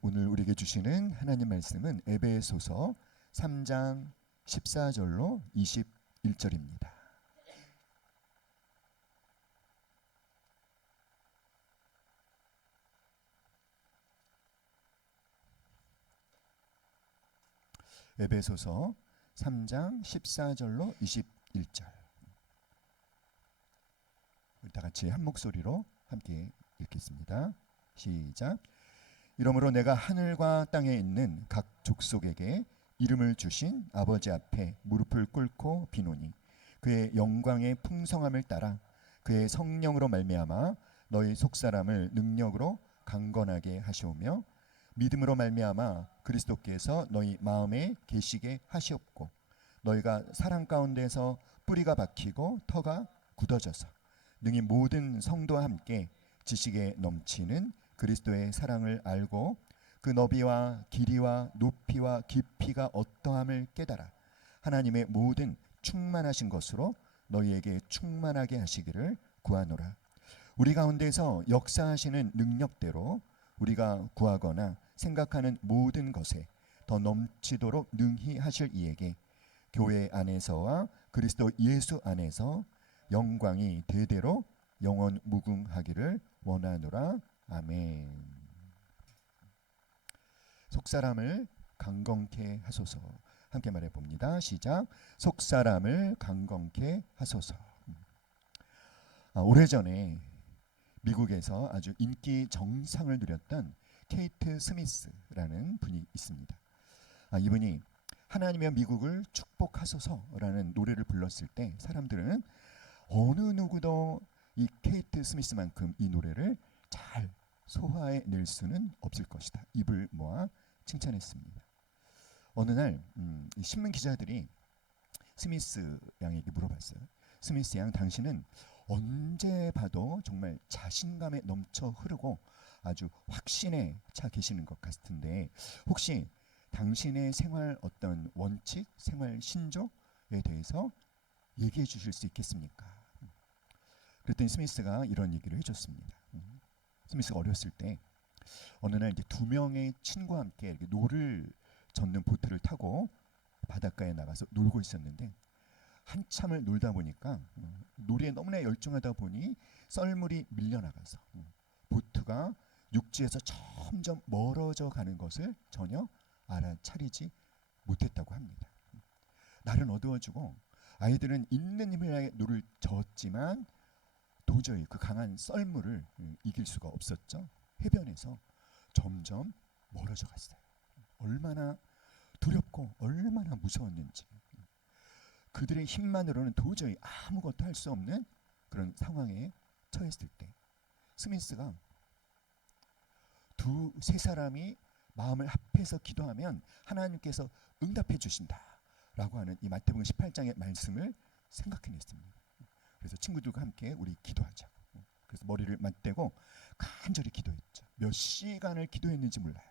오늘 우리에게 주시는 하나님 말씀은 에베소서 3장 14절로 21절입니다. 에베소서 3장 14절로 21절. 우리 다 같이 한 목소리로 함께 읽겠습니다. 시작. 이러므로 내가 하늘과 땅에 있는 각 족속에게 이름을 주신 아버지 앞에 무릎을 꿇고 비노니 그의 영광의 풍성함을 따라 그의 성령으로 말미암아 너희 속사람을 능력으로 강건하게 하시오며 믿음으로 말미암아 그리스도께서 너희 마음에 계시게 하시옵고 너희가 사랑 가운데서 뿌리가 박히고 터가 굳어져서 능히 모든 성도와 함께 지식에 넘치는 그리스도의 사랑을 알고 그 너비와 길이와 높이와 깊이가 어떠함을 깨달아 하나님의 모든 충만하신 것으로 너희에게 충만하게 하시기를 구하노라. 우리 가운데서 역사하시는 능력대로 우리가 구하거나 생각하는 모든 것에 더 넘치도록 능히 하실 이에게 교회 안에서와 그리스도 예수 안에서 영광이 대대로 영원 무궁하기를 원하노라. 아멘. 속사람을 강건케 하소서. 함께 말해 봅니다. 시작. 속사람을 강건케 하소서. 오래전에 미국에서 아주 인기 정상을 누렸던 케이트 스미스라는 분이 있습니다. 이분이 하나님의 미국을 축복하소서라는 노래를 불렀을 때 사람들은 어느 누구도 이 케이트 스미스만큼 이 노래를 잘 소화해낼 수는 없을 것이다. 입을 모아 칭찬했습니다. 어느 날 신문 기자들이 스미스 양에게 물어봤어요. 스미스 양, 당신은 언제 봐도 정말 자신감에 넘쳐 흐르고 아주 확신에 차 계시는 것 같은데 혹시 당신의 생활 어떤 원칙, 생활 신조에 대해서 얘기해 주실 수 있겠습니까? 그랬더니 스미스가 이런 얘기를 해줬습니다. 스미스가 어렸을 때 어느 날 이제 두 명의 친구와 함께 이렇게 노를 젓는 보트를 타고 바닷가에 나가서 놀고 있었는데 한참을 놀다 보니까 놀이에 너무나 열중하다 보니 썰물이 밀려나가서 보트가 육지에서 점점 멀어져 가는 것을 전혀 알아차리지 못했다고 합니다. 날은 어두워지고 아이들은 있는 힘을 다해 노를 저었지만 도저히 그 강한 썰물을 이길 수가 없었죠. 해변에서 점점 멀어져 갔어요. 얼마나 두렵고 얼마나 무서웠는지. 그들의 힘만으로는 도저히 아무것도 할 수 없는 그런 상황에 처했을 때 스미스가 두세 사람이 마음을 합해서 기도하면 하나님께서 응답해 주신다라고 하는 이 마태복음 18장의 말씀을 생각해냈습니다. 그래서 친구들과 함께 우리 기도하자. 그래서 머리를 맞대고 간절히 기도했죠. 몇 시간을 기도했는지 몰라요.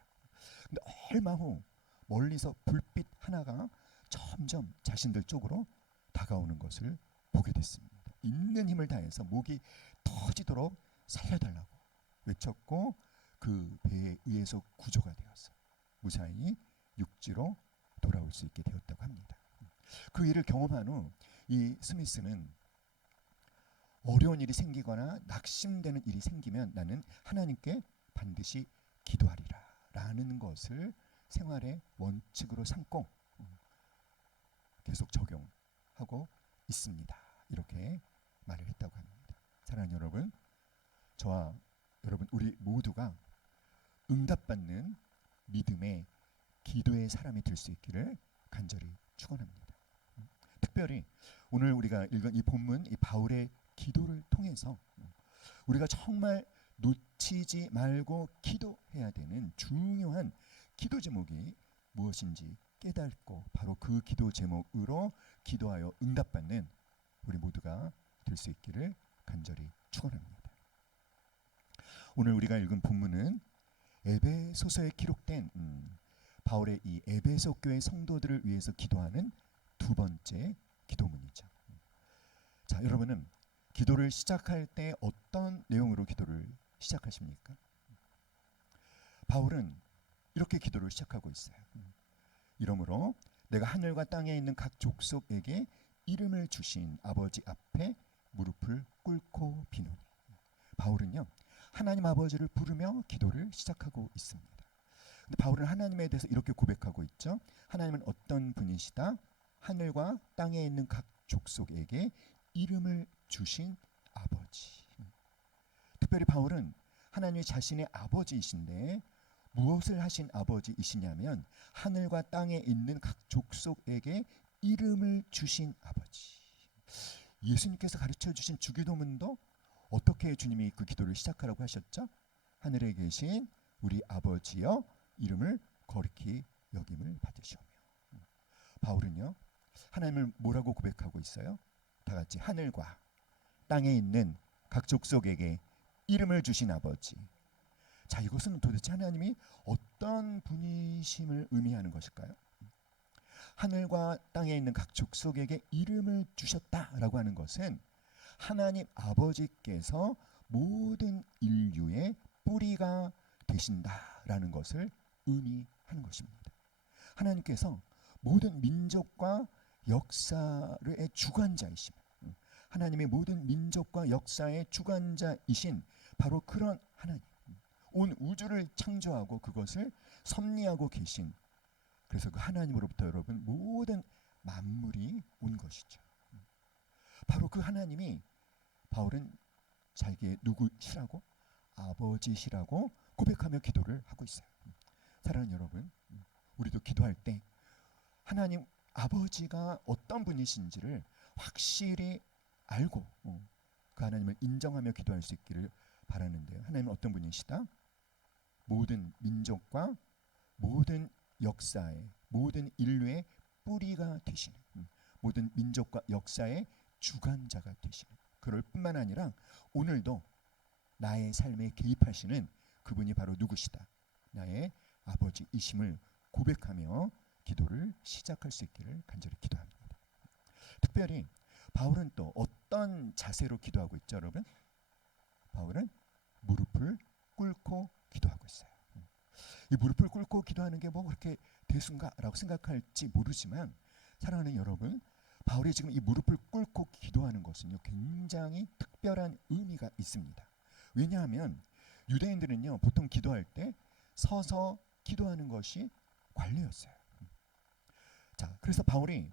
근데 얼마 후 멀리서 불빛 하나가 점점 자신들 쪽으로 다가오는 것을 보게 됐습니다. 있는 힘을 다해서 목이 터지도록 살려달라고 외쳤고 그 배에 의해서 구조가 되어서 무사히 육지로 돌아올 수 있게 되었다고 합니다. 그 일을 경험한 후 이 스미스는 어려운 일이 생기거나 낙심되는 일이 생기면 나는 하나님께 반드시 기도하리라 라는 것을 생활의 원칙으로 삼고 계속 적용하고 있습니다. 이렇게 말을 했다고 합니다. 사랑하는 여러분, 저와 여러분 우리 모두가 응답받는 믿음의 기도의 사람이 될 수 있기를 간절히 축원합니다. 특별히 오늘 우리가 읽은 이 본문, 이 바울의 기도를 통해서 우리가 정말 놓치지 말고 기도해야 되는 중요한 기도 제목이 무엇인지 깨닫고 바로 그 기도 제목으로 기도하여 응답받는 우리 모두가 될 수 있기를 간절히 축원합니다. 오늘 우리가 읽은 본문은 에베소서에 기록된 바울의 이 에베소 교회 성도들을 위해서 기도하는 두 번째 기도문이죠. 자, 여러분은 기도를 시작할 때 어떤 내용으로 기도를 시작하십니까? 바울은 이렇게 기도를 시작하고 있어요. 이러므로 내가 하늘과 땅에 있는 각 족속에게 이름을 주신 아버지 앞에 무릎을 꿇고 비노니. 바울은요, 하나님 아버지를 부르며 기도를 시작하고 있습니다. 근데 바울은 하나님에 대해서 이렇게 고백하고 있죠. 하나님은 어떤 분이시다? 하늘과 땅에 있는 각 족속에게 이름을 주신 아버지. 특별히 바울은 하나님이 자신의 아버지이신데 무엇을 하신 아버지이시냐면 하늘과 땅에 있는 각 족속에게 이름을 주신 아버지. 예수님께서 가르쳐 주신 주기도문도 어떻게 주님이 그 기도를 시작하라고 하셨죠? 하늘에 계신 우리 아버지여 이름을 거룩히 여김을 받으시오며. 바울은요, 하나님을 뭐라고 고백하고 있어요? 다 같이 하늘과 땅에 있는 각 족속에게 이름을 주신 아버지. 자, 이것은 도대체 하나님이 어떤 분이심을 의미하는 것일까요? 하늘과 땅에 있는 각 족속에게 이름을 주셨다라고 하는 것은 하나님 아버지께서 모든 인류의 뿌리가 되신다라는 것을 의미하는 것입니다. 하나님께서 모든 민족과 역사의 주관자이심, 하나님의 모든 민족과 역사의 주관자이신 바로 그런 하나님, 온 우주를 창조하고 그것을 섭리하고 계신, 그래서 그 하나님으로부터 여러분 모든 만물이 온 것이죠. 바로 그 하나님이 바울은 자기의 누구시라고? 아버지시라고 고백하며 기도를 하고 있어요. 사랑하는 여러분, 우리도 기도할 때 하나님 아버지가 어떤 분이신지를 확실히 알고 그 하나님을 인정하며 기도할 수 있기를 바라는데요. 하나님은 어떤 분이시다? 모든 민족과 모든 역사의 모든 인류의 뿌리가 되시는, 모든 민족과 역사의 주관자가 되시는, 그럴 뿐만 아니라 오늘도 나의 삶에 개입하시는 그분이 바로 누구시다? 나의 아버지이심을 고백하며 기도를 시작할 수 있기를 간절히 기도합니다. 특별히 바울은 또 어떤 자세로 기도하고 있죠, 여러분? 바울은 무릎을 꿇고 기도하고 있어요. 이 무릎을 꿇고 기도하는 게 뭐 그렇게 대수인가라고 생각할지 모르지만, 사랑하는 여러분, 바울이 지금 이 무릎을 꿇고 기도하는 것은요 굉장히 특별한 의미가 있습니다. 왜냐하면 유대인들은요 보통 기도할 때 서서 기도하는 것이 관례였어요. 자, 그래서 바울이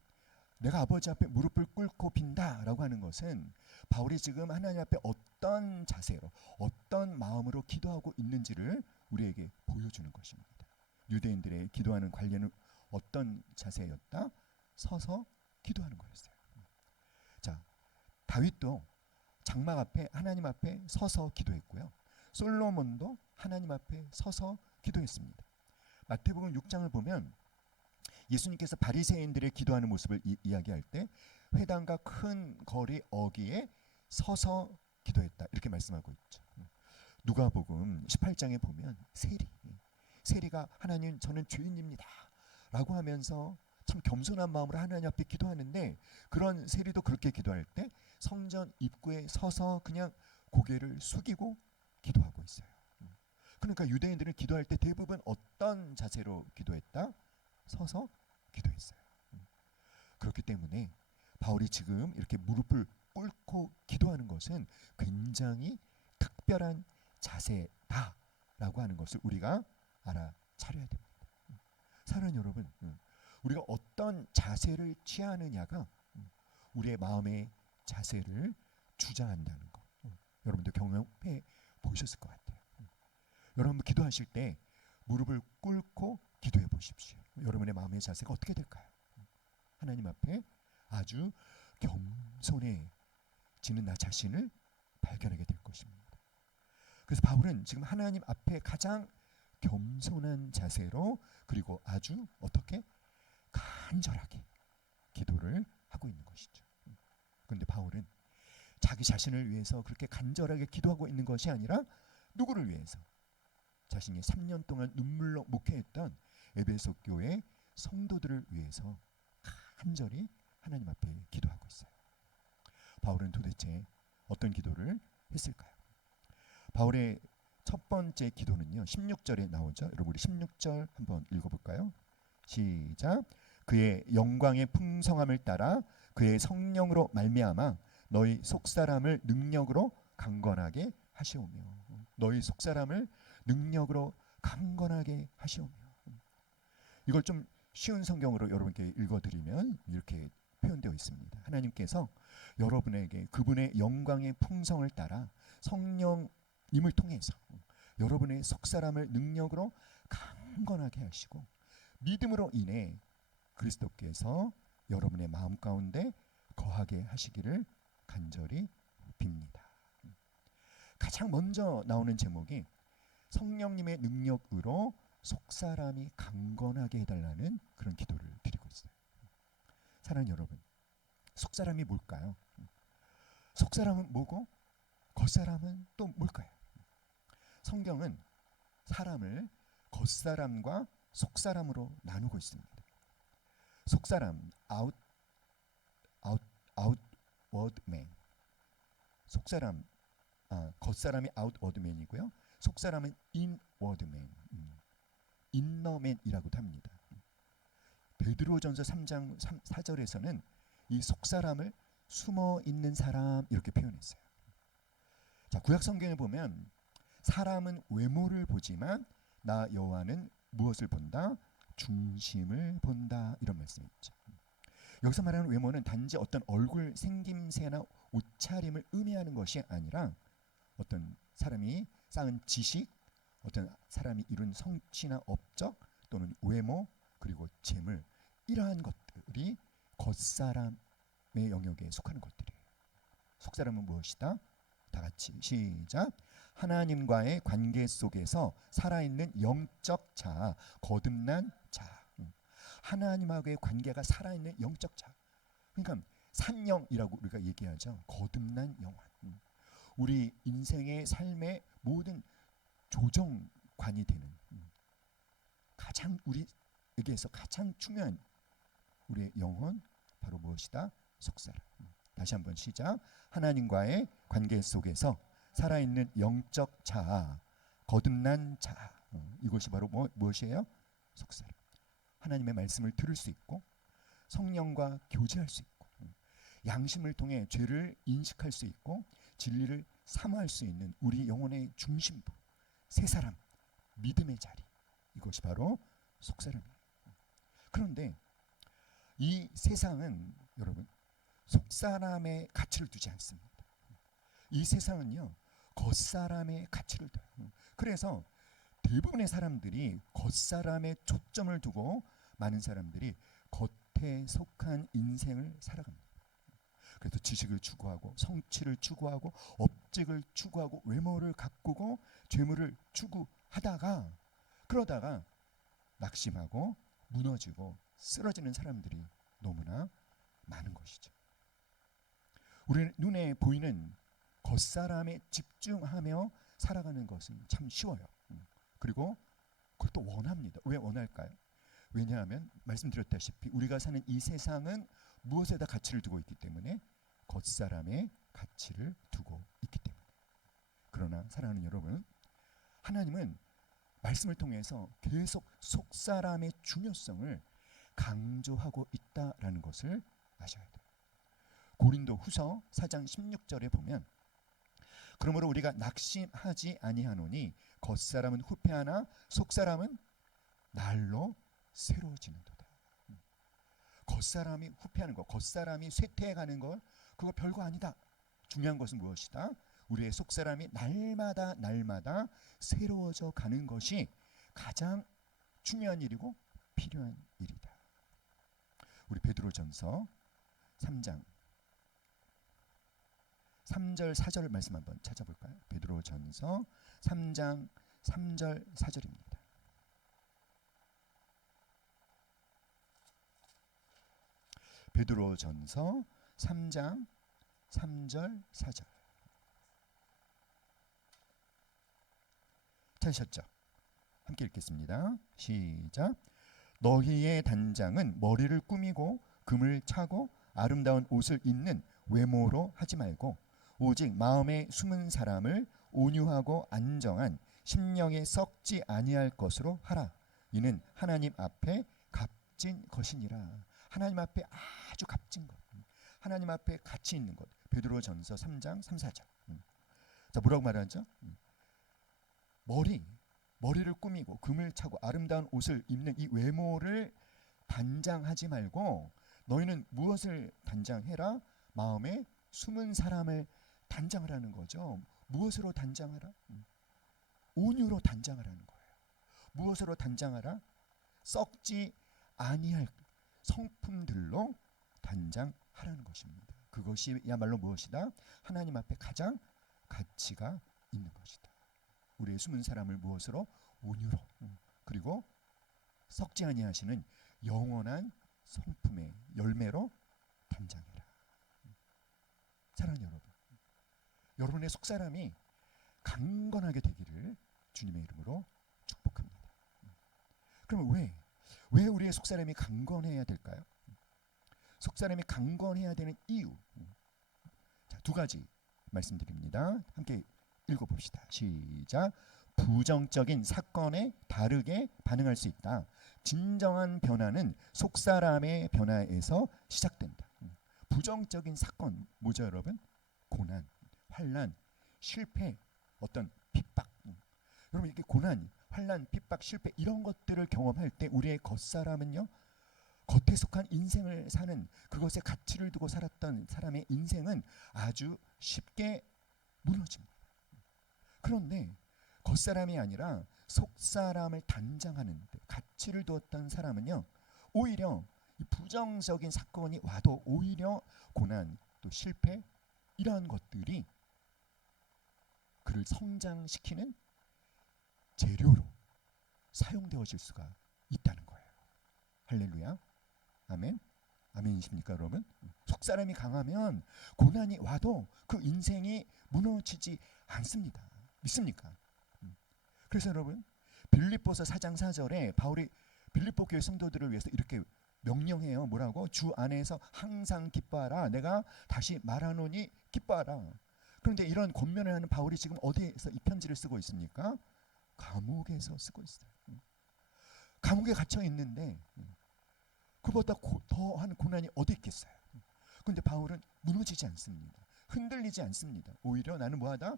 내가 아버지 앞에 무릎을 꿇고 빈다라고 하는 것은 바울이 지금 하나님 앞에 어떤 자세로 어떤 마음으로 기도하고 있는지를 우리에게 보여주는 것입니다. 유대인들의 기도하는 관례는 어떤 자세였다? 서서 기도하는 거였어요. 자, 다윗도 장막 앞에 하나님 앞에 서서 기도했고요. 솔로몬도 하나님 앞에 서서 기도했습니다. 마태복음 6장을 보면 예수님께서 바리새인들의 기도하는 모습을 이야기할 때 회당과 큰 거리 어귀에 서서 기도했다 이렇게 말씀하고 있죠. 누가복음 18장에 보면 세리가 하나님 저는 죄인입니다 라고 하면서 참 겸손한 마음으로 하나님 앞에 기도하는데, 그런 세리도 그렇게 기도할 때 성전 입구에 서서 그냥 고개를 숙이고 기도하고 있어요. 그러니까 유대인들은 기도할 때 대부분 어떤 자세로 기도했다? 서서 기도했어요. 그렇기 때문에 바울이 지금 이렇게 무릎을 꿇고 기도하는 것은 굉장히 특별한 자세다라고 하는 것을 우리가 알아차려야 됩니다. 사랑하는 여러분, 우리가 어떤 자세를 취하느냐가 우리의 마음의 자세를 주장한다는 것, 여러분도 경험해 보셨을 것 같아요. 여러분 기도하실 때 무릎을 꿇고 기도해 보십시오. 여러분의 마음의 자세가 어떻게 될까요? 하나님 앞에 아주 겸손해지는 나 자신을 발견하게 될 것입니다. 그래서 바울은 지금 하나님 앞에 가장 겸손한 자세로, 그리고 아주 어떻게 간절하게 기도를 하고 있는 것이죠. 그런데 바울은 자기 자신을 위해서 그렇게 간절하게 기도하고 있는 것이 아니라 누구를 위해서? 자신이 3년 동안 눈물로 목회했던 에베소 교회 성도들을 위해서 간절히 하나님 앞에 기도하고 있어요. 바울은 도대체 어떤 기도를 했을까요? 바울의 첫 번째 기도는요. 16절에 나오죠. 여러분 우리 16절 한번 읽어볼까요? 시작. 그의 영광의 풍성함을 따라 그의 성령으로 말미암아 너희 속사람을 능력으로 강건하게 하시오며. 너희 속사람을 능력으로 강건하게 하시오며. 이걸 좀 쉬운 성경으로 여러분께 읽어드리면 이렇게 표현되어 있습니다. 하나님께서 여러분에게 그분의 영광의 풍성을 따라 성령님을 통해서 여러분의 속사람을 능력으로 강건하게 하시고 믿음으로 인해 그리스도께서 여러분의 마음 가운데 거하게 하시기를 간절히 빕니다. 가장 먼저 나오는 제목이 성령님의 능력으로 속사람이 강건하게 해달라는 그런 기도를 드리고 있어요. 사랑하는 여러분, 속사람이 뭘까요? 속사람은 뭐고 겉사람은 또 뭘까요? 성경은 사람을 겉사람과 속사람으로 나누고 있습니다. 속사람 outward man. 속사람 겉사람이 outward man이고요. 속사람은 inward man. inner man이라고도 합니다. 베드로전서 3장 4절에서는 이 속사람을 숨어 있는 사람 이렇게 표현했어요. 자, 구약 성경에 보면 사람은 외모를 보지만 나 여호와는 무엇을 본다? 중심을 본다. 이런 말씀이 있죠. 여기서 말하는 외모는 단지 어떤 얼굴 생김새나 옷차림을 의미하는 것이 아니라 어떤 사람이 쌓은 지식, 어떤 사람이 이룬 성취나 업적 또는 외모 그리고 재물 이러한 것들이 겉사람의 영역에 속하는 것들이에요. 속사람은 무엇이다? 다 같이 시작. 하나님과의 관계 속에서 살아있는 영적 자, 거듭난 자. 하나님하고의 관계가 살아있는 영적 자. 그러니까 산영이라고 우리가 얘기하죠. 거듭난 영혼. 우리 인생의 삶의 모든 조정관이 되는 가장 우리에게서 가장 중요한 우리의 영혼 바로 무엇이다? 속사람. 다시 한번 시작. 하나님과의 관계 속에서 살아있는 영적 자, 거듭난 자. 이것이 바로 무엇이에요? 속사람. 하나님의 말씀을 들을 수 있고 성령과 교제할 수 있고 양심을 통해 죄를 인식할 수 있고 진리를 사모할 수 있는 우리 영혼의 중심부, 새 사람, 믿음의 자리. 이것이 바로 속사람이에요. 그런데 이 세상은 여러분 속사람의 가치를 두지 않습니다. 이 세상은요 겉사람의 가치를 둬요. 그래서 대부분의 사람들이 겉사람에 초점을 두고 많은 사람들이 겉에 속한 인생을 살아갑니다. 그래서 지식을 추구하고 성취를 추구하고 업적을 추구하고 외모를 가꾸고 재물을 추구하다가 그러다가 낙심하고 무너지고 쓰러지는 사람들이 너무나 많은 것이죠. 우리 눈에 보이는 겉사람에 집중하며 살아가는 것은 참 쉬워요. 그리고 그것도 원합니다. 왜 원할까요? 왜냐하면 말씀드렸다시피 우리가 사는 이 세상은 무엇에다 가치를 두고 있기 때문에 겉사람의 가치를 두고 있기 때문에. 그러나 사랑하는 여러분, 하나님은 말씀을 통해서 계속 속사람의 중요성을 강조하고 있다라는 것을 아셔야 돼요. 고린도 후서 4장 16절에 보면 그러므로 우리가 낙심하지 아니하노니 겉사람은 후패하나 속사람은 날로 새로워지는도다. 겉사람이 후패하는 것, 겉사람이 쇠퇴해가는 것 그거 별거 아니다. 중요한 것은 무엇이다? 우리의 속사람이 날마다 새로워져 가는 것이 가장 중요한 일이고 필요한 일이다. 우리 베드로전서 3장 3절 4절 말씀 한번 찾아볼까요? 베드로전서 3장 3절 4절입니다. 베드로전서 3장 3절 4절 찾으셨죠? 함께 읽겠습니다. 시작. 너희의 단장은 머리를 꾸미고 금을 차고 아름다운 옷을 입는 외모로 하지 말고 오직 마음에 숨은 사람을 온유하고 안정한 심령이 썩지 아니할 것으로 하라. 이는 하나님 앞에 값진 것이니라. 하나님 앞에 아주 값진 것, 하나님 앞에 가치 있는 것. 베드로전서 3장 3, 4절. 자, 뭐라고 말하죠? 머리를 꾸미고 금을 차고 아름다운 옷을 입는 이 외모를 단장하지 말고 너희는 무엇을 단장해라? 마음에 숨은 사람을 단장하라는 거죠. 무엇으로 단장하라? 온유로 단장하라는 거예요. 무엇으로 단장하라? 썩지 아니할 성품들로 단장하라는 것입니다. 그것이야말로 무엇이다? 하나님 앞에 가장 가치가 있는 것이다. 우리의 숨은 사람을 무엇으로? 온유로, 그리고 썩지 아니하시는 영원한 성품의 열매로 단장해라. 사랑하는 여러분, 여러분의 속사람이 강건하게 되기를 주님의 이름으로 축복합니다. 그럼 왜 우리의 속사람이 강건해야 될까요? 속사람이 강건해야 되는 이유, 자, 두 가지 말씀드립니다. 함께 읽어봅시다. 시작. 부정적인 사건에 다르게 반응할 수 있다. 진정한 변화는 속사람의 변화에서 시작된다. 부정적인 사건 뭐죠, 여러분? 고난, 환난, 실패, 어떤 핍박. 여러분, 이렇게 고난, 환난, 핍박, 실패 이런 것들을 경험할 때 우리의 겉사람은요, 겉에 속한 인생을 사는, 그것에 가치를 두고 살았던 사람의 인생은 아주 쉽게 무너집니다. 그런데 겉사람이 아니라 속사람을 단장하는 데 가치를 두었던 사람은요, 오히려 이 부정적인 사건이 와도 오히려 고난, 또 실패 이러한 것들이 그를 성장시키는 재료로 사용되어질 수가 있다는 거예요. 할렐루야. 아멘. 아멘이십니까, 여러분? 속사람이 강하면 고난이 와도 그 인생이 무너지지 않습니다. 믿습니까? 그래서 여러분, 빌립보서 4장 4절에 바울이 빌립보 교회 성도들을 위해서 이렇게 명령해요. 뭐라고? 주 안에서 항상 기뻐하라. 내가 다시 말하노니 기뻐하라. 그런데 이런 권면을 하는 바울이 지금 어디에서 이 편지를 쓰고 있습니까? 감옥에서 쓰고 있어요. 감옥에 갇혀 있는데 그보다 더한 고난이 어디 있겠어요? 그런데 바울은 무너지지 않습니다. 흔들리지 않습니다. 오히려 나는 뭐하다?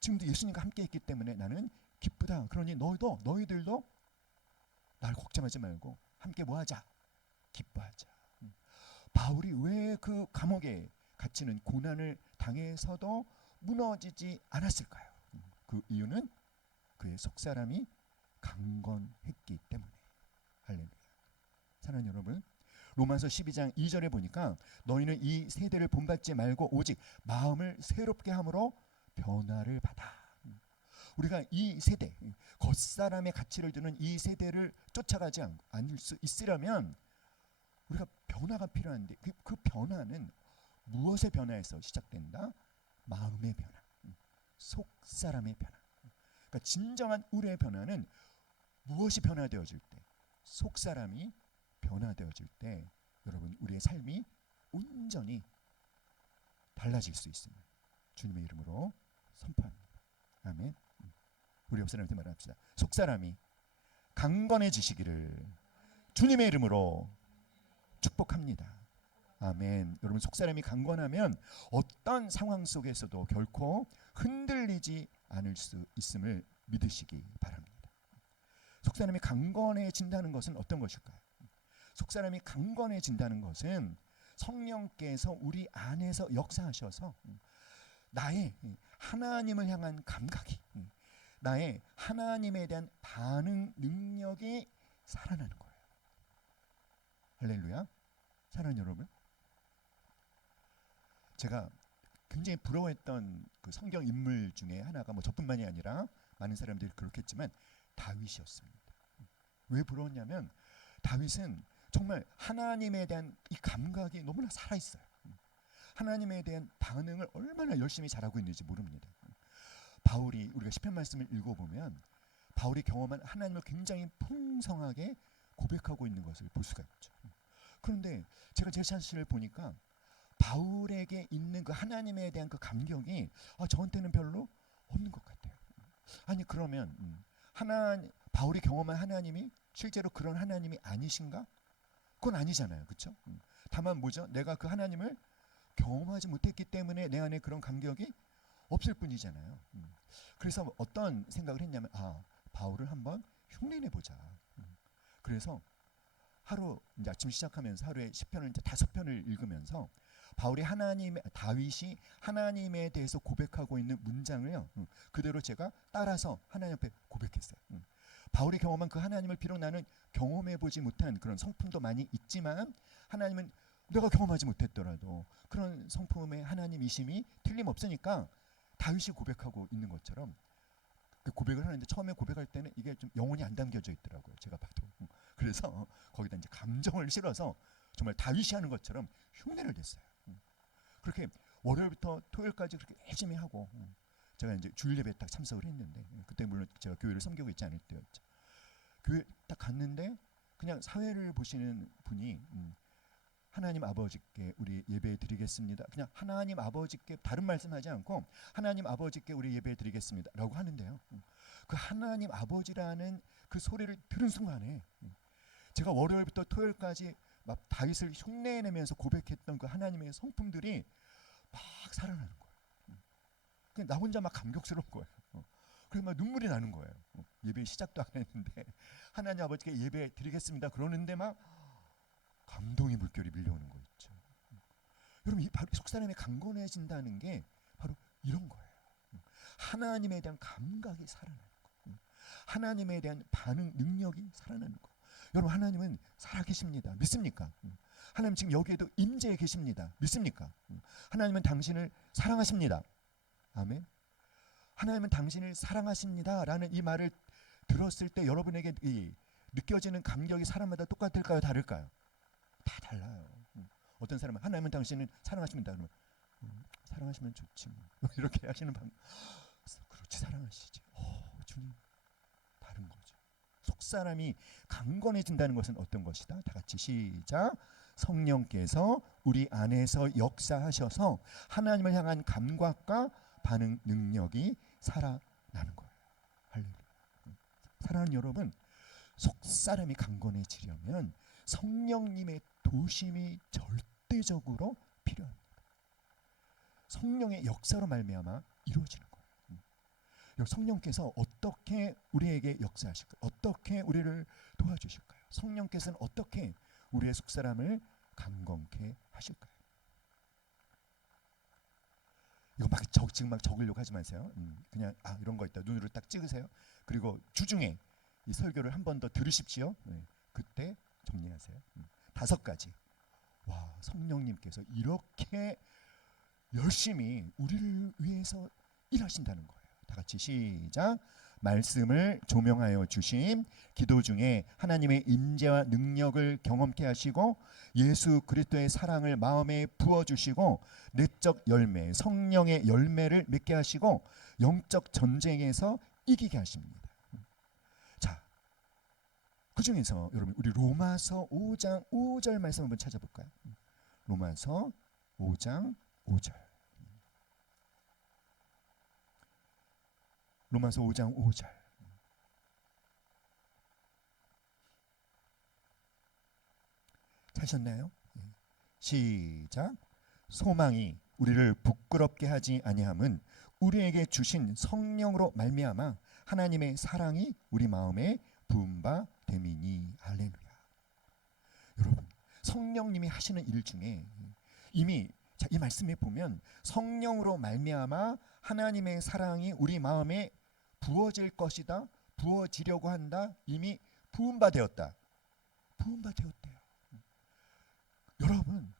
지금도 예수님과 함께 있기 때문에 나는 기쁘다. 그러니 너희들도 날 걱정하지 말고 함께 뭐하자? 기뻐하자. 바울이 왜 그 감옥에 갇히는 고난을 당해서도 무너지지 않았을까요? 그 이유는 그의 속사람이 강건했기 때문에. 할렐루야. 사랑하는 여러분, 로마서 12장 2절에 보니까 너희는 이 세대를 본받지 말고 오직 마음을 새롭게 함으로 변화를 받아. 우리가 이 세대, 겉사람의 가치를 두는 이 세대를 쫓아가지 않을 수 있으려면 우리가 변화가 필요한데 그 변화는 무엇의 변화에서 시작된다? 마음의 변화, 속사람의 변화. 그러니까 진정한 우리의 변화는 무엇이 변화되어질 때? 속사람이 변화되어질 때 여러분, 우리의 삶이 온전히 달라질 수 있음을 주님의 이름으로 선포합니다. 아멘. 우리 옆 사람한테 말합시다. 속사람이 강건해지시기를 주님의 이름으로 축복합니다. 아멘. 여러분, 속사람이 강건하면 어떤 상황 속에서도 결코 흔들리지 않을 수 있음을 믿으시기 바랍니다. 속사람이 강건해진다는 것은 어떤 것일까요? 속사람이 강건해진다는 것은 성령께서 우리 안에서 역사하셔서 나의 하나님을 향한 감각이, 나의 하나님에 대한 반응 능력이 살아나는 거예요. 할렐루야. 사랑하는 여러분, 제가 굉장히 부러워했던 그 성경 인물 중에 하나가 뭐 저뿐만이 아니라 많은 사람들이 그렇겠지만 다윗이었습니다. 왜 부러웠냐면 다윗은 정말 하나님에 대한 이 감각이 너무나 살아있어요. 하나님에 대한 반응을 얼마나 열심히 잘하고 있는지 모릅니다. 바울이, 우리가 시편 말씀을 읽어보면 바울이 경험한 하나님을 굉장히 풍성하게 고백하고 있는 것을 볼 수가 있죠. 그런데 제가 제 자신을 보니까 바울에게 있는 그 하나님에 대한 그 감격이 저한테는 별로 없는 것 같아요. 아니 그러면 바울이 경험한 하나님이 실제로 그런 하나님이 아니신가? 그건 아니잖아요. 그렇죠? 다만 뭐죠? 내가 그 하나님을 경험하지 못했기 때문에 내 안에 그런 감격이 없을 뿐이잖아요. 그래서 어떤 생각을 했냐면 바울을 한번 흉내내 보자. 그래서 하루 이제 아침 시작하면서 하루에 10편을 이제 5편을 읽으면서 다윗이 하나님에 대해서 고백하고 있는 문장을요. 그대로 제가 따라서 하나님 앞에 고백했어요. 바울이 경험한 그 하나님을 비록 나는 경험해 보지 못한 그런 성품도 많이 있지만 하나님은 내가 경험하지 못했더라도 그런 성품의 하나님이심이 틀림없으니까 다윗이 고백하고 있는 것처럼 그 고백을 하는데 처음에 고백할 때는 이게 좀 영혼이 안 담겨져 있더라고요. 제가 봐도. 그래서 거기다 이제 감정을 실어서 정말 다윗이 하는 것처럼 흉내를 냈어요. 그렇게 월요일부터 토요일까지 그렇게 열심히 하고 제가 이제 주일 예배에 딱 참석을 했는데 그때 물론 제가 교회를 섬기고 있지 않을 때였죠. 교회 딱 갔는데 그냥 사회를 보시는 분이 하나님 아버지께 우리 예배 드리겠습니다. 그냥 하나님 아버지께 다른 말씀하지 않고 하나님 아버지께 우리 예배 드리겠습니다 라고 하는데요. 그 하나님 아버지라는 그 소리를 들은 순간에 제가 월요일부터 토요일까지 막 다윗을 흉내내면서 고백했던 그 하나님의 성품들이 막 살아나는 거예요. 그냥 나 혼자 막 감격스러운 거예요. 그래서 막 눈물이 나는 거예요. 예배 시작도 안 했는데 하나님 아버지께 예배 드리겠습니다 그러는데 막 감동의 물결이 밀려오는 거 있죠. 여러분 이 바로 속사람이 강건해진다는 게 바로 이런 거예요. 하나님에 대한 감각이 살아나는 거. 하나님에 대한 반응 능력이 살아나는 거. 여러분 하나님은 살아계십니다. 믿습니까? 하나님 지금 여기에도 임재해 계십니다. 믿습니까? 하나님은 당신을 사랑하십니다. 아멘. 하나님은 당신을 사랑하십니다 라는 이 말을 들었을 때 여러분에게 이 느껴지는 감격이 사람마다 똑같을까요? 다를까요? 다 달라요. 어떤 사람은 하나님은 당신을 사랑하십니다 그러면 사랑하시면 좋지 뭐. 이렇게 하시는 방 그렇지 사랑하시지. 주님 다른 거죠. 속사람이 강건해진다는 것은 어떤 것이다? 다 같이 시작. 성령께서 우리 안에서 역사하셔서 하나님을 향한 감각과 반응 능력이 살아나는 거예요. 할렐루야. 사랑하는 여러분, 속사람이 강건해지려면 성령님의 도심이 절대적으로 필요합니다. 성령의 역사로 말미암아 이루어지는 거예요. 성령께서 어떻게 우리에게 역사하실까요? 어떻게 우리를 도와주실까요? 성령께서는 어떻게 우리의 속사람을 강건케 하실까요? 이거 지금 막 적으려고 하지 마세요. 그냥 이런 거 있다 눈으로 딱 찍으세요. 그리고 주중에 이 설교를 한 번 더 들으십시오. 그때 정리하세요. 5가지. 와, 성령님께서 이렇게 열심히 우리를 위해서 일하신다는 거예요. 다 같이 시작. 말씀을 조명하여 주심, 기도 중에 하나님의 임재와 능력을 경험케 하시고 예수 그리스도의 사랑을 마음에 부어 주시고 내적 열매, 성령의 열매를 맺게 하시고 영적 전쟁에서 이기게 하십니다. 자, 그 중에서 여러분 우리 로마서 5장 5절 말씀 한번 찾아볼까요? 로마서 5장 5절. 로마서 5장 5절. 찾으셨나요? 시작. 소망이 우리를 부끄럽게 하지 아니함은 우리에게 주신 성령으로 말미암아 하나님의 사랑이 우리 마음에 부은 바 됨이니. 할렐루야. 여러분 성령님이 하시는 일 중에 이미 이 말씀에 보면 성령으로 말미암아 하나님의 사랑이 우리 마음에 부어질 것이다, 부어지려고 한다, 이미 부은 바 되었다. 부은 바 되었대요. 여러분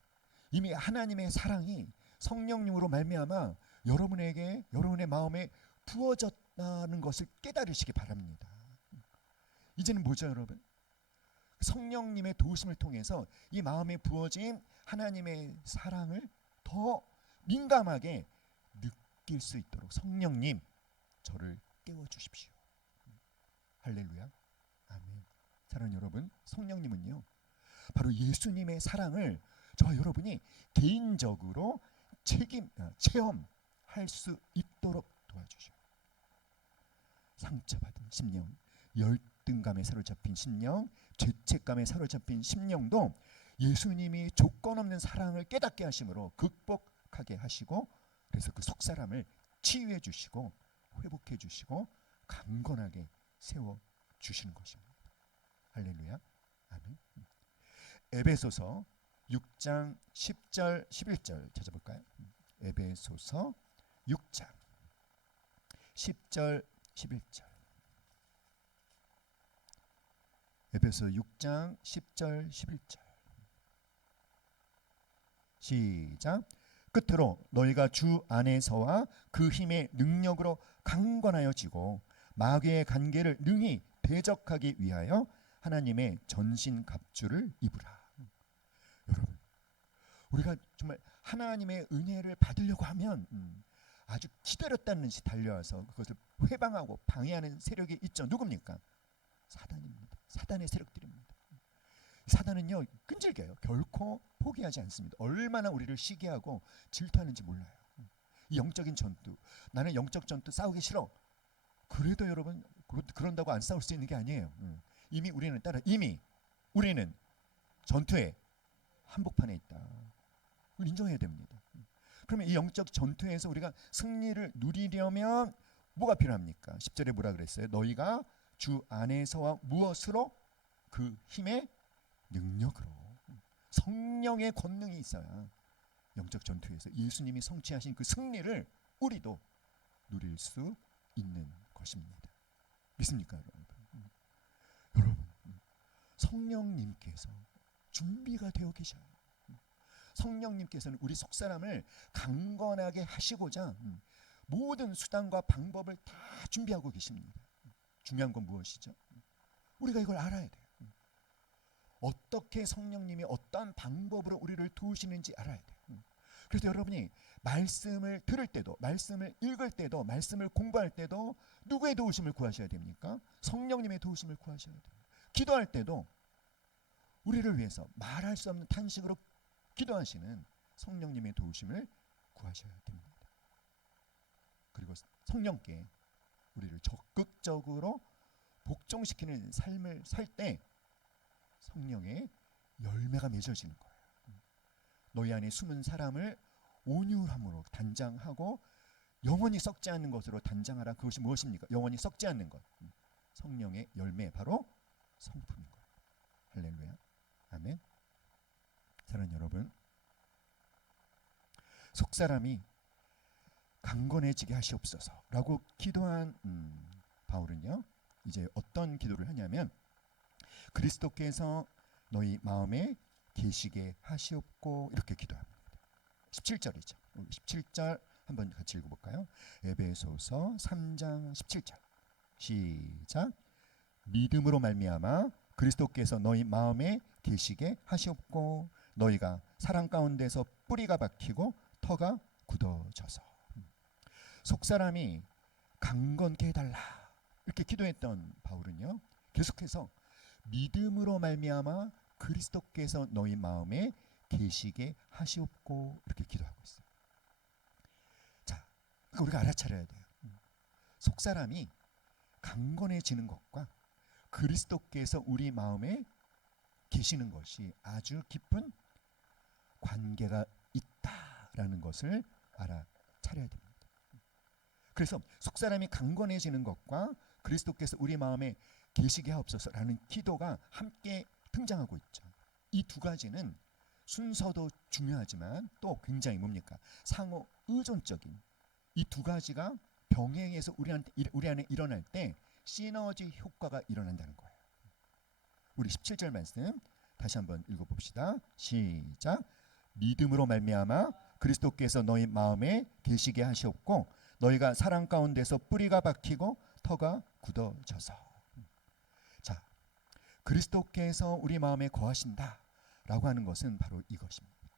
이미 하나님의 사랑이 성령님으로 말미암아 여러분의 마음에 부어졌다는 것을 깨달으시기 바랍니다. 이제는 뭐죠 여러분? 성령님의 도우심을 통해서 이 마음에 부어진 하나님의 사랑을 더 민감하게 느낄 수 있도록 성령님 저를 깨워주십시오. 할렐루야. 아멘. 사랑하는 여러분, 성령님은요 바로 예수님의 사랑을 저와 여러분이 개인적으로 체험할 수 있도록 도와주셔요. 상처받은 심령, 열등감에 사로잡힌 심령, 죄책감에 사로잡힌 심령도 예수님이 조건 없는 사랑을 깨닫게 하심으로 극복하게 하시고, 그래서 그 속사람을 치유해 주시고 회복해 주시고 강건하게 세워 주시는 것입니다. 할렐루야. 아멘. 에베소서 6장 10절 11절 찾아볼까요? 에베소서 6장 10절 11절. 에베소 6장 10절 11절. 시작. 끝으로 너희가 주 안에서와 그 힘의 능력으로 강건하여지고 마귀의 관계를 능히 대적하기 위하여 하나님의 전신 갑주를 입으라. 여러분, 우리가 정말 하나님의 은혜를 받으려고 하면 아주 기다렸다는 듯이 달려와서 그것을 회방하고 방해하는 세력이 있죠. 누굽니까? 사단입니다. 사단의 세력들입니다. 사단은요, 끈질겨요. 결코 포기하지 않습니다. 얼마나 우리를 시기하고 질투하는지 몰라요. 이 영적인 전투, 나는 영적 전투 싸우기 싫어. 그래도 여러분, 그런다고 안 싸울 수 있는 게 아니에요. 이미 우리는 전투의 한복판에 있다. 그걸 인정해야 됩니다. 그러면 이 영적 전투에서 우리가 승리를 누리려면 뭐가 필요합니까? 10절에 뭐라 그랬어요? 너희가 주 안에서와 무엇으로? 그 힘의 능력으로. 성령의 권능이 있어야 영적 전투에서 예수님이 성취하신 그 승리를 우리도 누릴 수 있는 것입니다. 믿습니까, 여러분? 여러분, 성령님께서 준비가 되어 계셔요. 성령님께서는 우리 속사람을 강건하게 하시고자 모든 수단과 방법을 다 준비하고 계십니다. 중요한 건 무엇이죠? 우리가 이걸 알아야 돼요. 어떻게 성령님이 어떤 방법으로 우리를 도우시는지 알아야 돼요. 그래서 여러분이 말씀을 들을 때도, 말씀을 읽을 때도, 말씀을 공부할 때도 누구의 도우심을 구하셔야 됩니까? 성령님의 도우심을 구하셔야 돼요. 기도할 때도 우리를 위해서 말할 수 없는 탄식으로 기도하시는 성령님의 도우심을 구하셔야 됩니다. 그리고 성령께 우리를 적극적으로 복종시키는 삶을 살 때 성령의 열매가 맺어지는 거예요. 너희 안에 숨은 사람을 온유함으로 단장하고 영원히 썩지 않는 것으로 단장하라. 그것이 무엇입니까? 영원히 썩지 않는 것. 성령의 열매, 바로 성품인 거예요. 할렐루야. 아멘. 사랑하는 여러분, 속사람이 강건해지게 하시옵소서라고 기도한 바울은요, 이제 어떤 기도를 하냐면, 그리스도께서 너희 마음에 계시게 하시옵고, 이렇게 기도합니다. 17절이죠. 17절 한번 같이 읽어볼까요? 에베소서 3장 17절. 시작. 믿음으로 말미암아 그리스도께서 너희 마음에 계시게 하시옵고 너희가 사랑 가운데서 뿌리가 박히고 터가 굳어져서. 속사람이 강건케 해달라 이렇게 기도했던 바울은요, 계속해서 믿음으로 말미암아 그리스도께서 너희 마음에 계시게 하시옵고 이렇게 기도하고 있어요. 자, 우리가 알아차려야 돼요. 속사람이 강건해지는 것과 그리스도께서 우리 마음에 계시는 것이 아주 깊은 관계가 있다라는 것을 알아차려야 됩니다. 그래서 속사람이 강건해지는 것과 그리스도께서 우리 마음에 계시게 하옵소서라는 기도가 함께 등장하고 있죠. 이 두 가지는 순서도 중요하지만 또 굉장히 뭡니까? 상호 의존적인 이 두 가지가 병행해서 우리 안에 일어날 때 시너지 효과가 일어난다는 거예요. 우리 17절 말씀 다시 한번 읽어봅시다. 시작. 믿음으로 말미암아 그리스도께서 너희 마음에 계시게 하시옵고 너희가 사랑 가운데서 뿌리가 박히고 터가 굳어져서. 자, 그리스도께서 우리 마음에 거하신다라고 하는 것은 바로 이것입니다.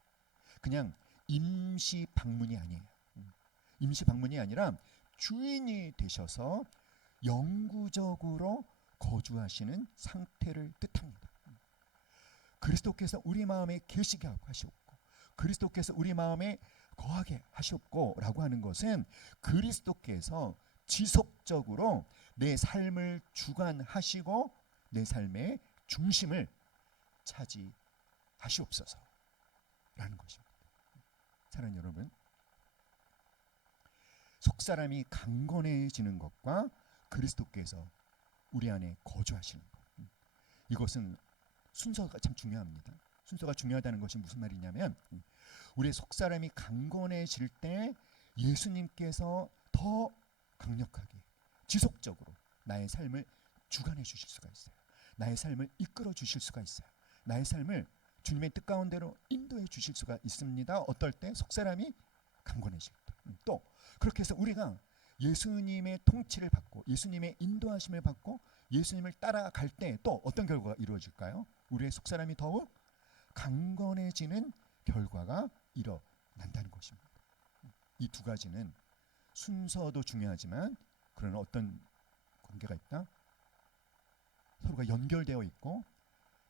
그냥 임시 방문이 아니에요. 임시 방문이 아니라 주인이 되셔서 영구적으로 거주하시는 상태를 뜻합니다. 그리스도께서 우리 마음에 계시게 하시옵고 그리스도께서 우리 마음에 거하게 하시옵고 라고 하는 것은 그리스도께서 지속적으로 내 삶을 주관하시고 내 삶의 중심을 차지하시옵소서라는 것입니다. 사랑하는 여러분, 속사람이 강건해지는 것과 그리스도께서 우리 안에 거주하시는 것, 이것은 순서가 참 중요합니다. 순서가 중요하다는 것이 무슨 말이냐면, 우리의 속사람이 강건해질 때 예수님께서 더 강력하게 지속적으로 나의 삶을 주관해 주실 수가 있어요. 나의 삶을 이끌어 주실 수가 있어요. 나의 삶을 주님의 뜻 가운데로 인도해 주실 수가 있습니다. 어떨 때? 속사람이 강건해질 때. 또 그렇게 해서 우리가 예수님의 통치를 받고 예수님의 인도하심을 받고 예수님을 따라갈 때 또 어떤 결과가 이루어질까요? 우리의 속사람이 더욱 강건해지는 결과가 일어난다는 것입니다. 이 두 가지는 순서도 중요하지만 그러나 어떤 관계가 있다? 서로가 연결되어 있고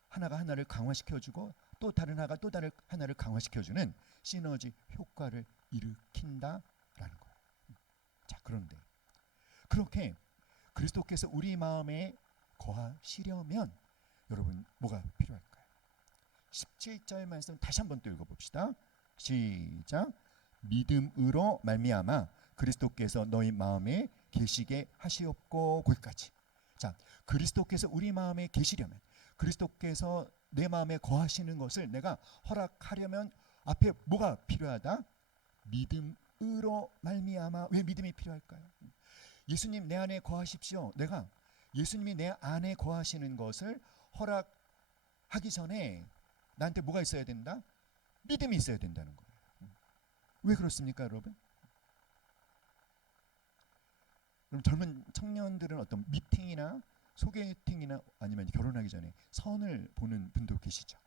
하나가 하나를 강화시켜주고 또 다른 하나가 또 다른 하나를 강화시켜주는 시너지 효과를 일으킨다라는 거예요. 자, 그런데 그렇게 그리스도께서 우리 마음에 거하시려면 여러분 뭐가 필요할까요? 17절 말씀 다시 한번 또 읽어봅시다. 시작. 믿음으로 말미암아 그리스도께서 너희 마음에 계시게 하시옵고, 거기까지. 자, 그리스도께서 우리 마음에 계시려면, 그리스도께서 내 마음에 거하시는 것을 내가 허락하려면 앞에 뭐가 필요하다? 믿음으로 말미암아. 왜 믿음이 필요할까요? 예수님 내 안에 거하십시오. 내가 예수님이 내 안에 거하시는 것을 허락하기 전에 나한테 뭐가 있어야 된다? 믿음이 있어야 된다는 거예요. 왜 그렇습니까, 여러분? 그럼 젊은 청년들은 어떤 미팅이나 소개팅이나 아니면 결혼하기 전에 선을 보는 분도 계시죠.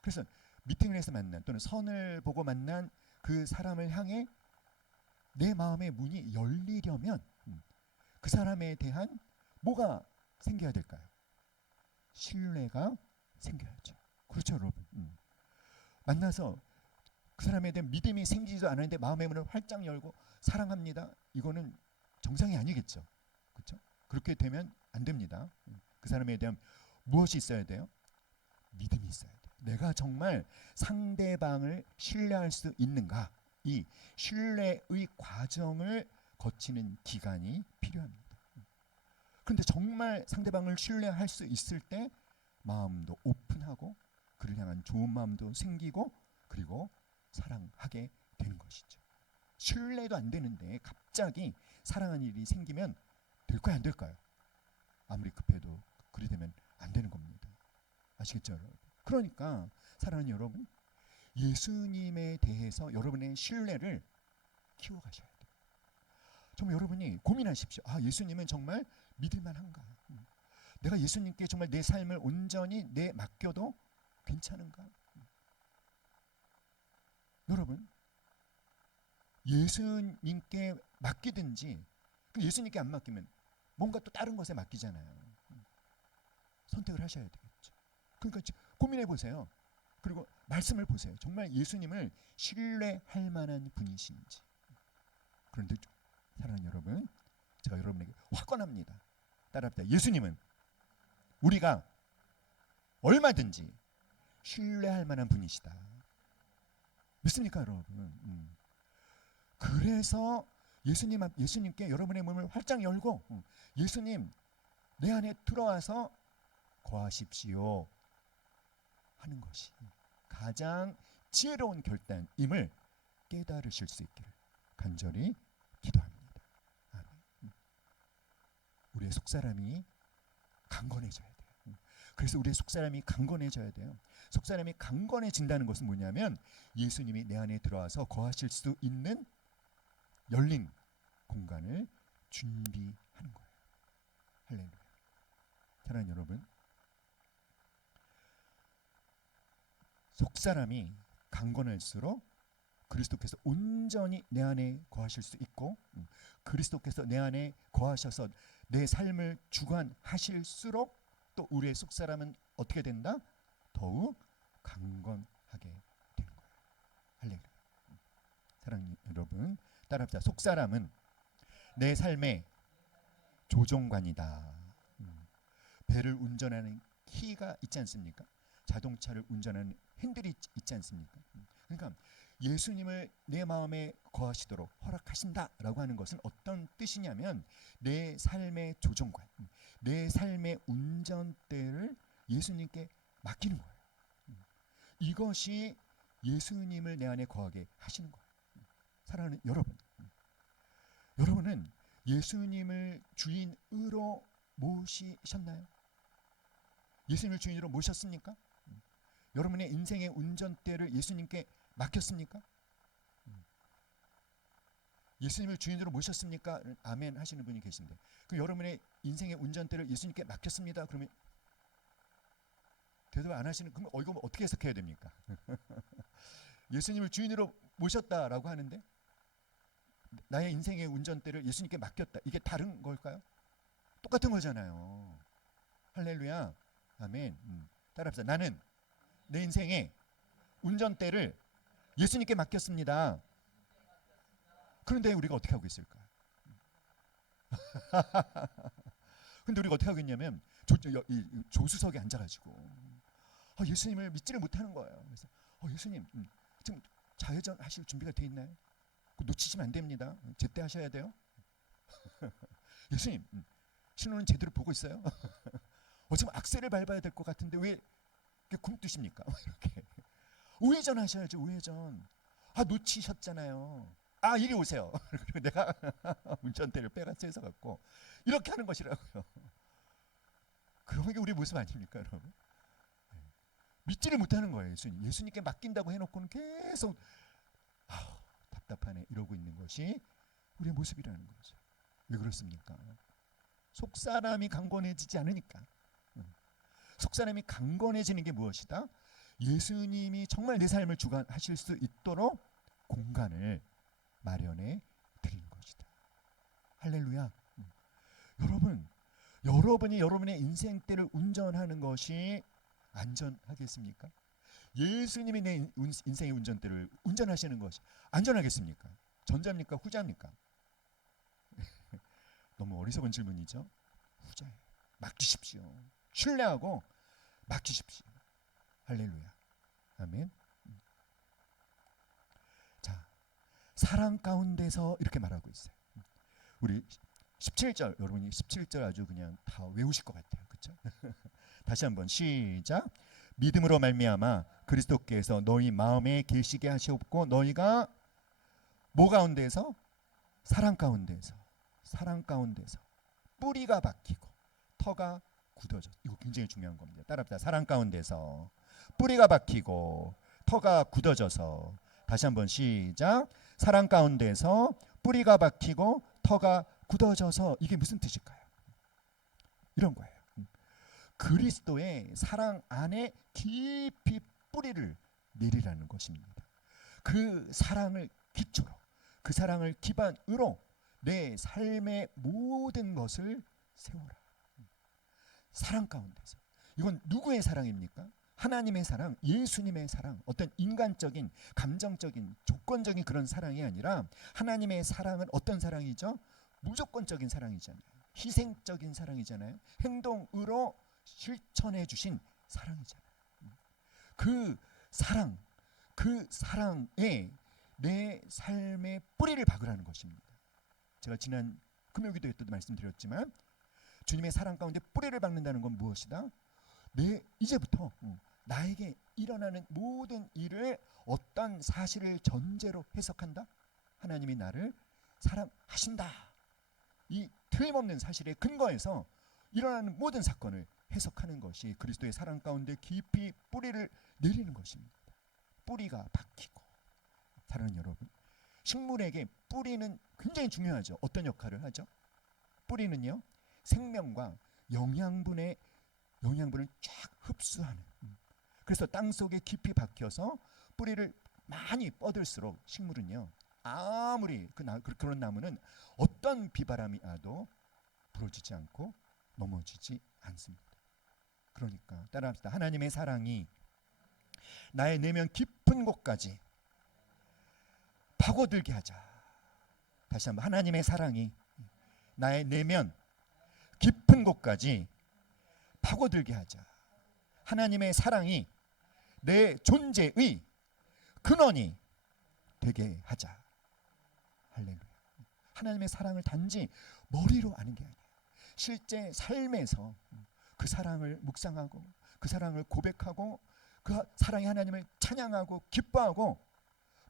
그래서 미팅을 해서 만난 또는 선을 보고 만난 그 사람을 향해 내 마음의 문이 열리려면 그 사람에 대한 뭐가 생겨야 될까요? 신뢰가 생겨야죠. 그렇죠, 여러분. 만나서 그 사람에 대한 믿음이 생기지도 않았는데 마음의 문을 활짝 열고 사랑합니다. 이거는 정상이 아니겠죠. 그렇죠? 그렇게 되면 안 됩니다. 그 사람에 대한 무엇이 있어야 돼요? 믿음이 있어야 돼요. 내가 정말 상대방을 신뢰할 수 있는가? 이 신뢰의 과정을 거치는 기간이 필요합니다. 그런데 정말 상대방을 신뢰할 수 있을 때 마음도 오픈하고 그를 향한 좋은 마음도 생기고 그리고 사랑하게 되는 것이죠. 신뢰도 안 되는데 갑자기 사랑하는 일이 생기면 될까요, 안 될까요? 아무리 급해도 그리 되면 안 되는 겁니다. 아시겠죠, 여러분? 그러니까 사랑하는 여러분, 예수님에 대해서 여러분의 신뢰를 키워가셔야 돼요. 정말 여러분이 고민하십시오. 아, 예수님은 정말 믿을만한가? 내가 예수님께 정말 내 삶을 온전히 맡겨도 괜찮은가? 여러분, 예수님께 맡기든지 예수님께 안 맡기면 뭔가 또 다른 것에 맡기잖아요. 선택을 하셔야 되겠죠. 그러니까 고민해 보세요. 그리고 말씀을 보세요. 정말 예수님을 신뢰할 만한 분이신지. 그런데 사랑하는 여러분, 제가 여러분에게 확언합니다. 따라합니다. 예수님은 우리가 얼마든지 신뢰할 만한 분이시다. 믿습니까, 여러분? 그래서 예수님께 여러분의 몸을 활짝 열고 예수님 내 안에 들어와서 거하십시오 하는 것이 가장 지혜로운 결단임을 깨달으실 수 있기를 간절히 기도합니다. 아멘. 우리의 속사람이 강건해져야 돼요. 그래서 우리의 속사람이 강건해져야 돼요. 속사람이 강건해진다는 것은 뭐냐면 예수님이 내 안에 들어와서 거하실 수 있는 열린 공간을 준비하는 거예요. 할렐루야. 사랑하는 여러분, 속사람이 강건할수록 그리스도께서 온전히 내 안에 거하실 수 있고 그리스도께서 내 안에 거하셔서 내 삶을 주관하실수록 또 우리의 속사람은 어떻게 된다? 더욱 강건하게 되는 거예요. 할렐루야. 사랑하는 여러분, 따라합시다. 속사람은 내 삶의 조종관이다. 배를 운전하는 키가 있지 않습니까? 자동차를 운전하는 핸들이 있지 않습니까? 그러니까 예수님을 내 마음에 거하시도록 허락하신다라고 하는 것은 어떤 뜻이냐면 내 삶의 조종관, 내 삶의 운전대를 예수님께 맡기는 거예요. 이것이 예수님을 내 안에 거하게 하시는 거예요. 사랑하는 여러분, 여러분은 예수님을 주인으로 모시셨나요? 예수님을 주인으로 모셨습니까? 여러분의 인생의 운전대를 예수님께 맡겼습니까? 예수님을 주인으로 모셨습니까? 아멘 하시는 분이 계신데, 그 여러분의 인생의 운전대를 예수님께 맡겼습니다. 그러면 대답 안 하시는, 그럼 이거 어떻게 해석해야 됩니까? 예수님을 주인으로 모셨다라고 하는데 나의 인생의 운전대를 예수님께 맡겼다. 이게 다른 걸까요? 똑같은 거잖아요. 할렐루야. 아멘. 따라합시다. 나는 내 인생의 운전대를 예수님께 맡겼습니다. 그런데 우리가 어떻게 하고 있을까? 근데 우리가 어떻게 하고 있냐면 조수석에 앉아가지고 예수님을 믿지를 못하는 거예요. 그래서 예수님 지금 좌회전 하실 준비가 돼 있나요? 놓치시면 안 됩니다. 제때 하셔야 돼요. 예수님 신호는 제대로 보고 있어요? 지금 악셀을 밟아야 될 것 같은데 왜 이렇게 굼뜨십니까? 이렇게 우회전 하셔야죠. 우회전. 놓치셨잖아요. 이리 오세요. 그리고 내가 운전대를 빼가 떼서 갖고 이렇게 하는 것이라고요. 그런 게 우리 모습 아닙니까, 여러분? 믿지를 못하는 거예요. 예수님께 맡긴다고 해놓고는 계속 답답하네 이러고 있는 것이 우리의 모습이라는 거죠. 왜 그렇습니까? 속사람이 강건해지지 않으니까. 속사람이 강건해지는 게 무엇이다? 예수님이 정말 내 삶을 주관하실 수 있도록 공간을 마련해 드린 것이다. 할렐루야. 여러분이 여러분의 인생대를 운전하는 것이 안전하겠습니까? 예수님이 내 인생의 운전대를 운전하시는 것이 안전하겠습니까? 전자입니까? 후자입니까? 너무 어리석은 질문이죠. 후자예요. 맡기십시오. 신뢰하고 맡기십시오. 할렐루야. 아멘. 자, 사랑 가운데서 이렇게 말하고 있어요. 우리 17절, 여러분이 17절 아주 그냥 다 외우실 것 같아요. 그렇죠? 다시 한번 시작. 믿음으로 말미암아 그리스도께서 너희 마음에 계시게 하시옵고 너희가 뭐 가운데서? 사랑 가운데서 뿌리가 박히고 터가 굳어져. 이거 굉장히 중요한 겁니다. 따라합시다. 사랑 가운데서 뿌리가 박히고 터가 굳어져서. 다시 한번 시작. 사랑 가운데서 뿌리가 박히고 터가 굳어져서. 이게 무슨 뜻일까요? 이런 거예요. 그리스도의 사랑 안에 깊이 뿌리를 내리라는 것입니다. 그 사랑을 기초로, 그 사랑을 기반으로 내 삶의 모든 것을 세워라. 사랑 가운데서. 이건 누구의 사랑입니까? 하나님의 사랑, 예수님의 사랑, 어떤 인간적인, 감정적인, 조건적인 그런 사랑이 아니라 하나님의 사랑은 어떤 사랑이죠? 무조건적인 사랑이잖아요. 희생적인 사랑이잖아요. 행동으로 실천해 주신 사랑이잖아요. 그 사랑에 내 삶의 뿌리를 박으라는 것입니다. 제가 지난 금요기도에 또 말씀드렸지만 주님의 사랑 가운데 뿌리를 박는다는 건 무엇이다? 이제부터 나에게 일어나는 모든 일을 어떤 사실을 전제로 해석한다? 하나님이 나를 사랑하신다. 이 틀림없는 사실에 근거해서 일어나는 모든 사건을 해석하는 것이 그리스도의 사랑 가운데 깊이 뿌리를 내리는 것입니다. 뿌리가 박히고. 사랑하는 여러분, 식물에게 뿌리는 굉장히 중요하죠. 어떤 역할을 하죠? 뿌리는요, 생명과 영양분을 쫙 흡수하는. 그래서 땅 속에 깊이 박혀서 뿌리를 많이 뻗을수록 식물은요, 아무리 그런 나무는 어떤 비바람이 와도 부러지지 않고 넘어지지 않습니다. 그러니까 따라합시다. 하나님의 사랑이 나의 내면 깊은 곳까지 파고들게 하자. 다시 한번, 하나님의 사랑이 나의 내면 깊은 곳까지 파고들게 하자. 하나님의 사랑이 내 존재의 근원이 되게 하자. 할렐루야. 하나님의 사랑을 단지 머리로 아는 게 아니에요. 실제 삶에서 그 사랑을 묵상하고 그 사랑을 고백하고 그 사랑의 하나님을 찬양하고 기뻐하고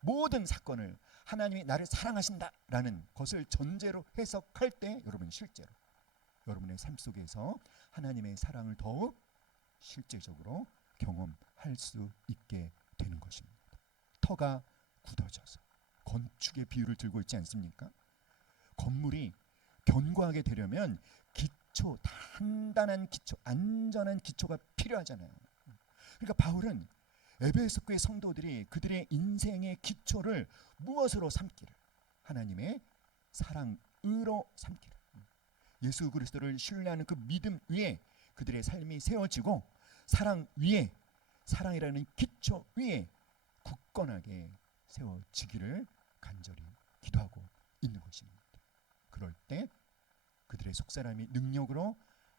모든 사건을 하나님이 나를 사랑하신다라는 것을 전제로 해석할 때 여러분 실제로 여러분의 삶 속에서 하나님의 사랑을 더욱 실제적으로 경험할 수 있게 되는 것입니다. 터가 굳어져서 건축의 비유를 들고 있지 않습니까? 건물이 견고하게 되려면 기초, 단단한 기초, 안전한 기초가 필요하잖아요. 그러니까 바울은 에베소 교회 성도들이 그들의 인생의 기초를 무엇으로 삼기를? 하나님의 사랑으로 삼기를. 예수 그리스도를 신뢰하는 그 믿음 위에 그들의 삶이 세워지고 사랑 위에, 사랑이라는 기초 위에 굳건하게 세워지기를 간절히 기도하고 있는 것입니다. 그럴 때 그들의 속사람이 능력으로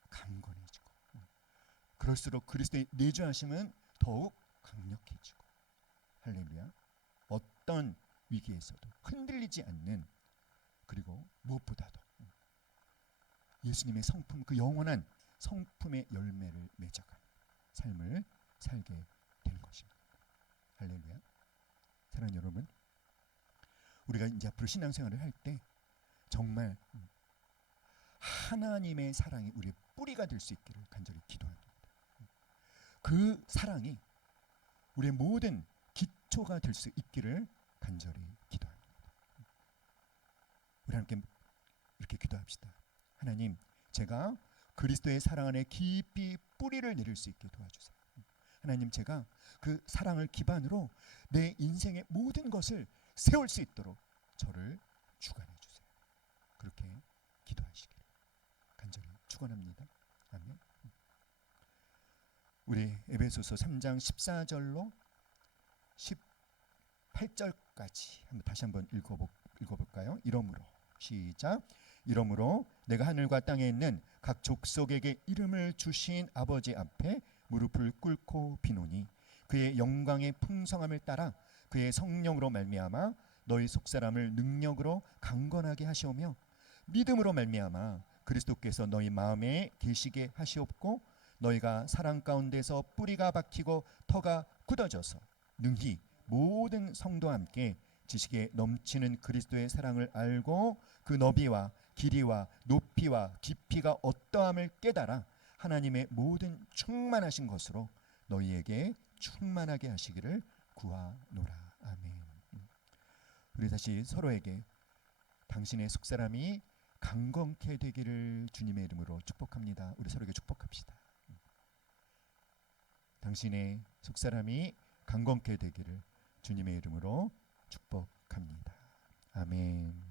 강건해지고 그럴수록 그리스도의 내주하심은 더욱 강력해지고 할렐루야. 어떤 위기에서도 흔들리지 않는, 그리고 무엇보다도 예수님의 성품, 그 영원한 성품의 열매를 맺어가는 삶을 살게 되는 것입니다. 할렐루야. 사랑하는 여러분, 우리가 이제 앞으로 신앙생활을 할 때 정말 하나님의 사랑이 우리의 뿌리가 될 수 있기를 간절히 기도합니다. 그 사랑이 우리의 모든 기초가 될 수 있기를 간절히 기도합니다. 우리 함께 이렇게 기도합시다. 하나님, 제가 그리스도의 사랑 안에 깊이 뿌리를 내릴 수 있게 도와주세요. 하나님, 제가 그 사랑을 기반으로 내 인생의 모든 것을 세울 수 있도록 저를 주관해 주세요. 그렇게 기도하시기를 간절히 축원합니다. 아멘. 우리 에베소서 3장 14절로 18절까지 다시 한번 읽어볼까요? 이러므로 시작. 이러므로 내가 하늘과 땅에 있는 각 족속에게 이름을 주신 아버지 앞에 무릎을 꿇고 비노니 그의 영광의 풍성함을 따라 그의 성령으로 말미암아 너희 속사람을 능력으로 강건하게 하시오며 믿음으로 말미암아 그리스도께서 너희 마음에 계시게 하시옵고 너희가 사랑 가운데서 뿌리가 박히고 터가 굳어져서 능히 모든 성도와 함께 지식에 넘치는 그리스도의 사랑을 알고 그 너비와 길이와 높이와 깊이가 어떠함을 깨달아 하나님의 모든 충만하신 것으로 너희에게 충만하게 하시기를 구하노라. 아멘. 우리 다시 서로에게 당신의 속사람이 강건케 되기를 주님의 이름으로 축복합니다. 우리 서로에게 축복합시다. 당신의 속사람이 강건케 되기를 주님의 이름으로 축복합니다. 아멘.